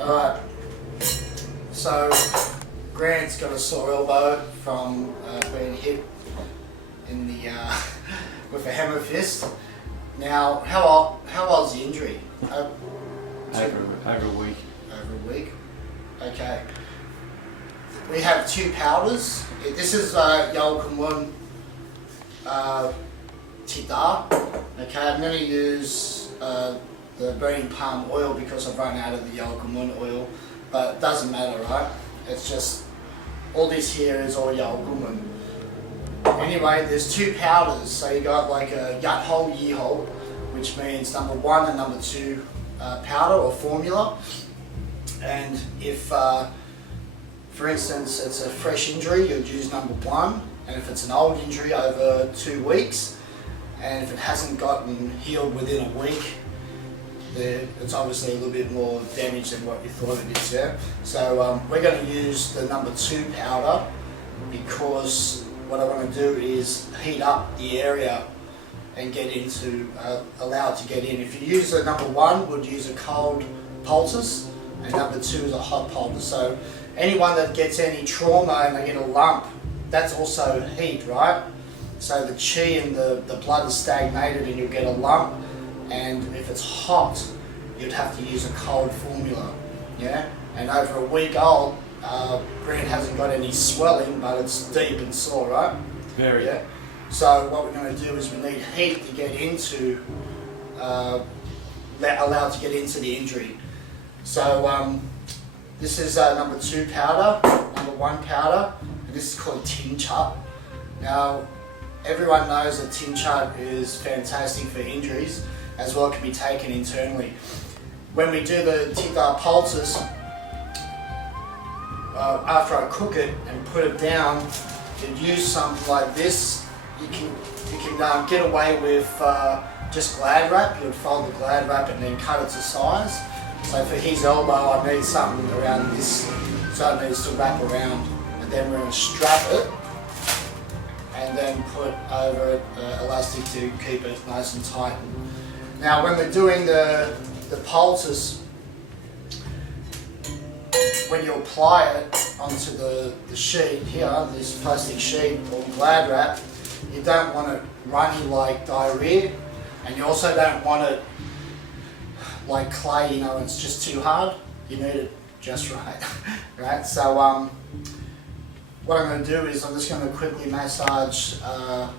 Alright, so Grant's got a sore elbow from being hit in the with a hammer fist. Now, how old's the injury? Over a week. Over a week. Okay. We have 2 powders. This is Ha Hon Hung Dit Dar. Okay, I'm going to use the burning palm oil because I've run out of the Ha Hon Hung oil, but it doesn't matter, right? It's just all this here is all Ha Hon Hung. Anyway, there's 2 powders, so you got like a Yat Ho Yi Ho, which means number 1 and number 2 powder or formula. And if, for instance, it's a fresh injury, you'd use number 1, and if it's an old injury over 2 weeks, and if it hasn't gotten healed within a week, it's obviously a little bit more damage than what you thought it is, yeah? So we're going to use the number 2 powder because what I want to do is heat up the area and get into, allow it to get in. If you use the number 1, would use a cold poultice, and number 2 is a hot poultice. So anyone that gets any trauma and they get a lump, that's also heat, right? So the chi and the blood is stagnated and you'll get a lump, and if it's hot, you'd have to use a cold formula, yeah? And over a week old, Grant hasn't got any swelling, but it's deep and sore, right? Very. Yeah. So what we're going to do is we need heat to get into, allow it to get into the injury. So this is number 2 powder, number 1 powder, and this is called tin chut. Now, everyone knows that tin chut is fantastic for injuries, as well it can be taken internally. When we do the Dit Dar poultice, after I cook it and put it down, you'd use something like this. You can get away with just glad wrap. You would fold the glad wrap and then cut it to size. So for his elbow, I need something around this, so it needs to wrap around. And then we're going to strap it and then put over it elastic to keep it nice and tight. Now when we're doing the poultice, when you apply it onto the sheet here, this plastic sheet or glad wrap, you don't want it runny like diarrhea, and you also don't want it like clay, you know, it's just too hard. You need it just right, right? So what I'm going to do is I'm just going to quickly massage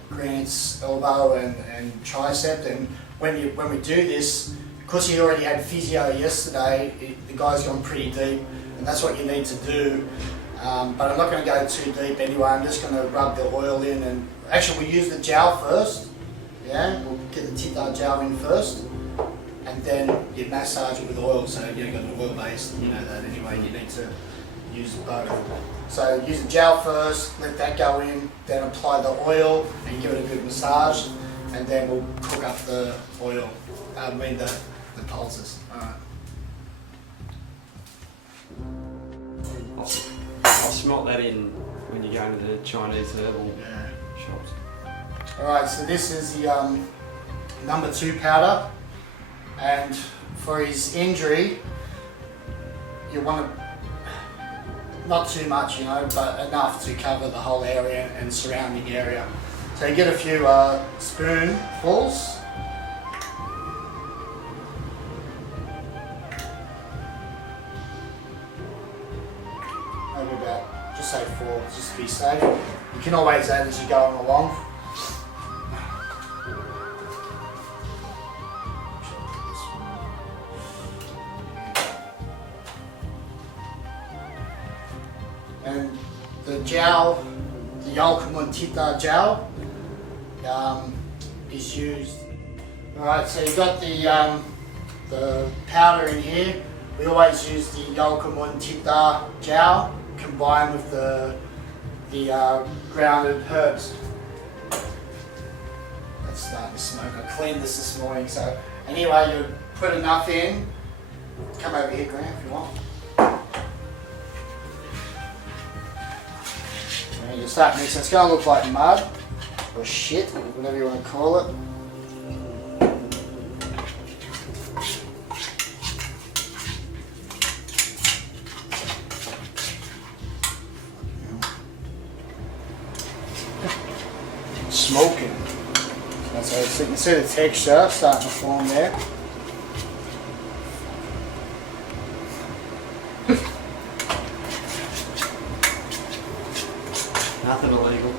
Grant's elbow and tricep, and when we do this, because he already had physio yesterday, the guy's gone pretty deep, and that's what you need to do. But I'm not going to go too deep anyway. I'm just going to rub the oil in, and actually we use the gel first. Yeah, we'll get the Dit Dar gel in first, and then you massage it with oil. So you've got an oil base, you know that anyway. You need to use both. So use the gel first, let that go in, then apply the oil and give it a good massage, and then we'll cook up the oil. The pulses. Alright. I'll smelt that in when you go into the Chinese herbal shops. Alright, so this is the number 2 powder, and for his injury, you want to, not too much, you know, but enough to cover the whole area and surrounding area. So you get a few spoonfuls. Maybe about, just say 4, just to be safe. You can always add as you're going along. And the gel, the Ha Hon Hung Dit Dar gel, is used. Alright, so you've got the powder in here. We always use the Ha Hon Hung Dit Dar gel combined with the grounded herbs. That's starting to smoke. I cleaned this morning, so anyway, you put enough in. Come over here, Graham, if you want. And you start mixing. It's going to look like mud or shit, whatever you want to call it. smoking. And so you can see the texture starting to form there. Nothing illegal.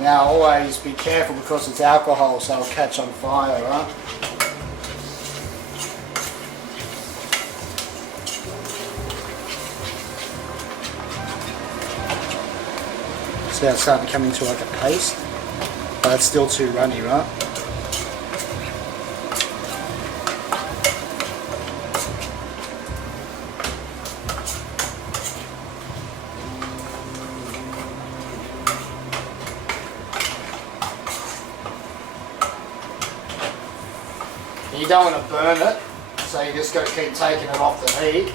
Now always be careful because it's alcohol, so it'll catch on fire, right? See how it's starting to come into like a paste, but it's still too runny, right? You don't want to burn it, so you just got to keep taking it off the heat.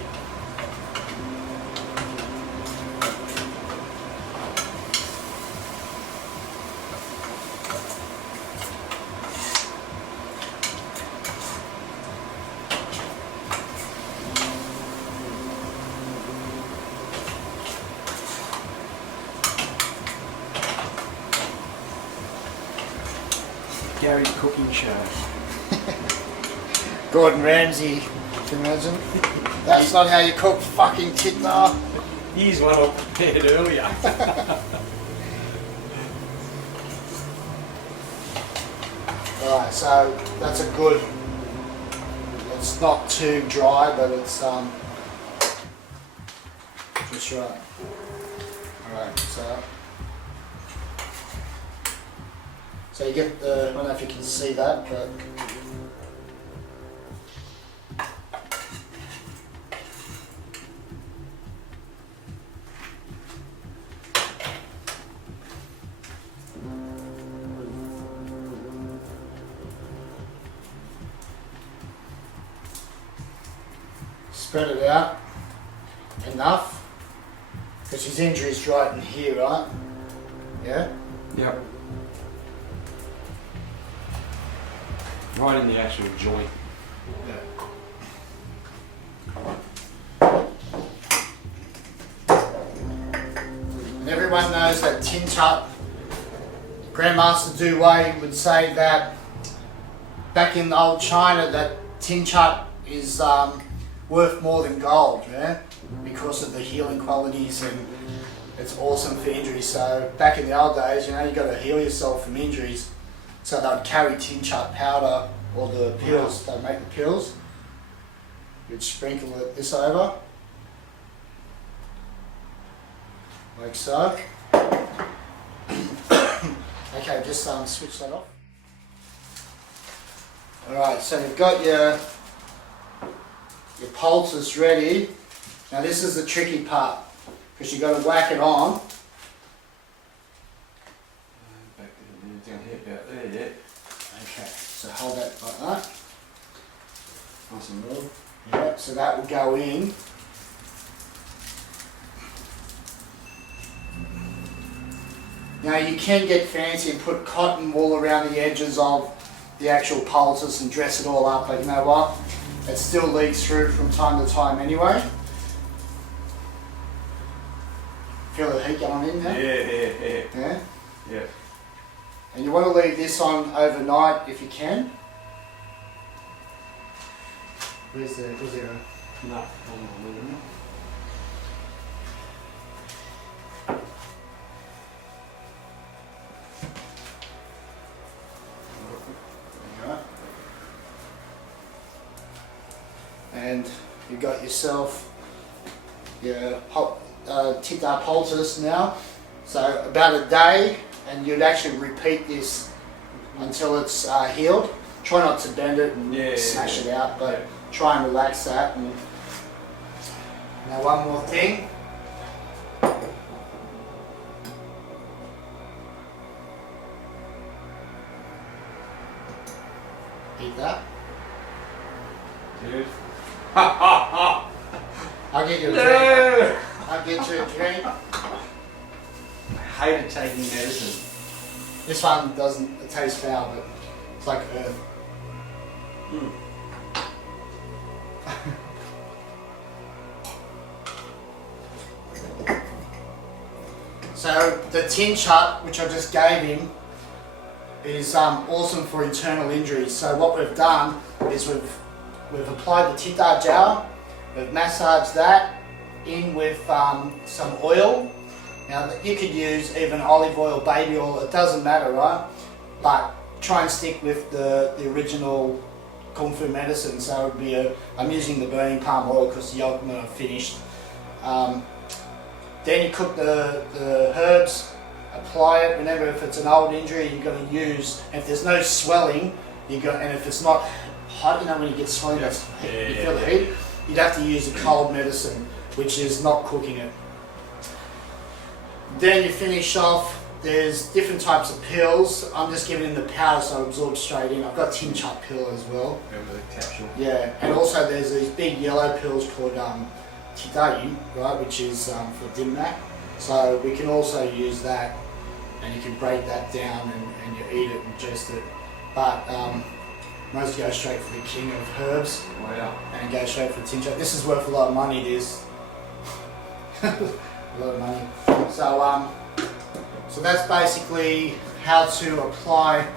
Gary's cooking show. Gordon Ramsay, can you imagine? That's not how you cook fucking Dit Dar. Here's one I prepared earlier. Alright, so that's a good, it's not too dry, but it's just right. Alright, so you get the, I don't know if you can see that, but spread it out enough, because his injury is right in here, right? Yeah? Yep. Right in the actual joint. And everyone knows that tin chut, Grandmaster Du Wei would say that back in old China that tin chut is worth more than gold, yeah? Because of the healing qualities, and it's awesome for injuries. So back in the old days, you know, you got to heal yourself from injuries. So they'd carry tin chut powder or the pills. They'd make the pills. You'd sprinkle this over, like so. Okay, just switch that off. All right, so you've got your poultice ready. Now this is the tricky part, because you've got to whack it on. Back down here, about there, yeah. Okay, so hold that like that. Nice and warm. Yeah, so that will go in. Now you can get fancy and put cotton wool around the edges of the actual poultice and dress it all up, but you know what? It still leaks through from time to time anyway. Feel the heat going in now? Yeah. Yeah? And you want to leave this on overnight if you can. Where's the... No, hold on a minute. And you've got yourself your Dit Dar Poultice now. So about a day, and you'd actually repeat this until it's healed. Try not to bend it and smash it out, but try and relax that. And now one more thing. Eat that. Dude. I'll get you a drink. I'll get you a drink. I hated taking medicine. This one doesn't taste foul, but it's like earth. Mm. So the tin chut, which I just gave him, is awesome for internal injuries. So what we've done is we've applied the Dit Dar gel, we've massaged that in with some oil. Now you could use even olive oil, baby oil, it doesn't matter, right? But try and stick with the original Kung Fu medicine. So it would be I'm using the burning palm oil because the yolk are finished. Then you cook the herbs, apply it. Remember, if it's an old injury, you're going to use, if there's no swelling, and if it's not hot, you know when you get swelling, you feel the heat, you'd have to use a cold medicine, which is not cooking it. Then you finish off, there's different types of pills. I'm just giving them the powder so it absorbs straight in. I've got tin chut pill as well. The capsule. Yeah, and also there's these big yellow pills called Tidai, right, which is for dimmak. So we can also use that, and you can break that down and you eat it and ingest it. But most go straight for the king of herbs. Wow. And go straight for tin chut. This is worth a lot of money, this. A lot of money. So that's basically how to apply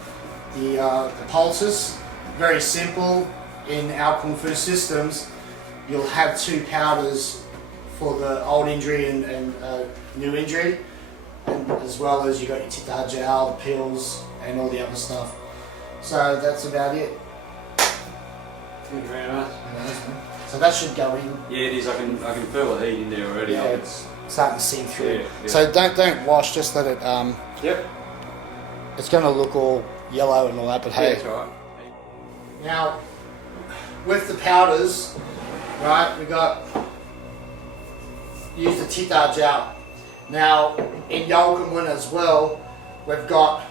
the poultice. Very simple. In our Kung Fu systems, you'll have two powders for the old injury and new injury, and as well as you got your Dit Dar gel, the pills, and all the other stuff. So that's about it. Thank you very much. So that should go in. Yeah, it is. I can feel the heat in there already. Yeah, it's starting to sink through. Yeah. So don't wash. Just let it. Yep. It's going to look all yellow and all that, but hey. That's right. Now, with the powders, right, we got use the Dit Dar gel. Now in Yolk as well, we've got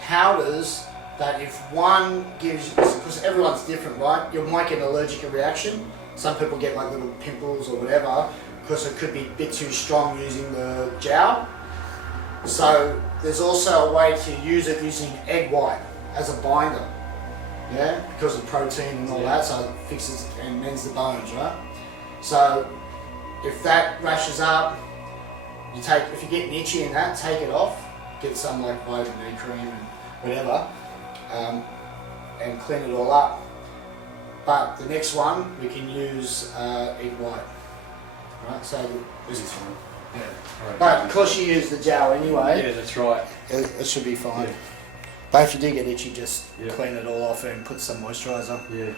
powders that if one gives, because everyone's different, right? You might get an allergic reaction. Some people get like little pimples or whatever because it could be a bit too strong using the gel. So there's also a way to use it using egg white as a binder. Yeah, because of protein and all that, so it fixes and mends the bones, right? So if that rashes up, you take, if you're getting itchy and that, take it off, get some like vitamin E cream and whatever, and clean it all up. But the next one, we can use egg white, right? So this is fine. Yeah. Right. But because you use the gel anyway, Yeah, that's right. it should be fine. Yeah. But if you do get itchy, just Yeah. clean it all off and put some moisturiser. Yeah.